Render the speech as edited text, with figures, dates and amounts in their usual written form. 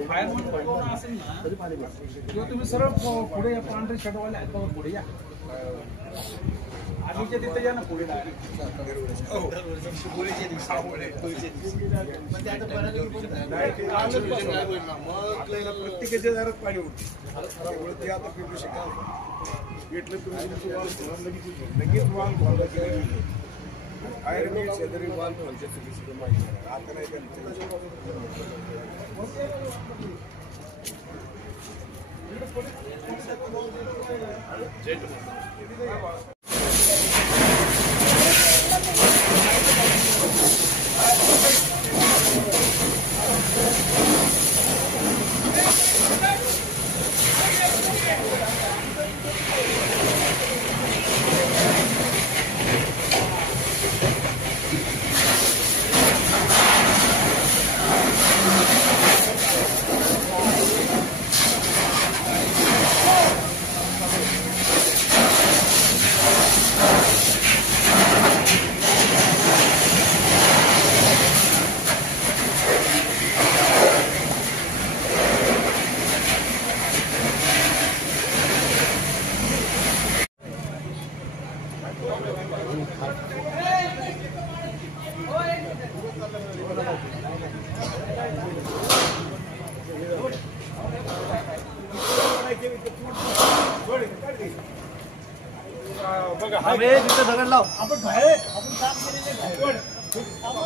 fireman कोण असेल ना किंवा तुम्ही सरळ पुढे या पांढरे शर्टवाले आहेत बघा पुढे या आधीच्या तिथे या ना पुढे प्रत्येकाच्या दारात पाणी उठतं ते आता पिकू शकाल घेतलं तुम्ही लगेच वाल खोलला की आयुर्वेद शेजारी वाल खोलच्या चुकीचं माहिती आता नाही दगड लाव आपण बाहेर आपण काम केलेले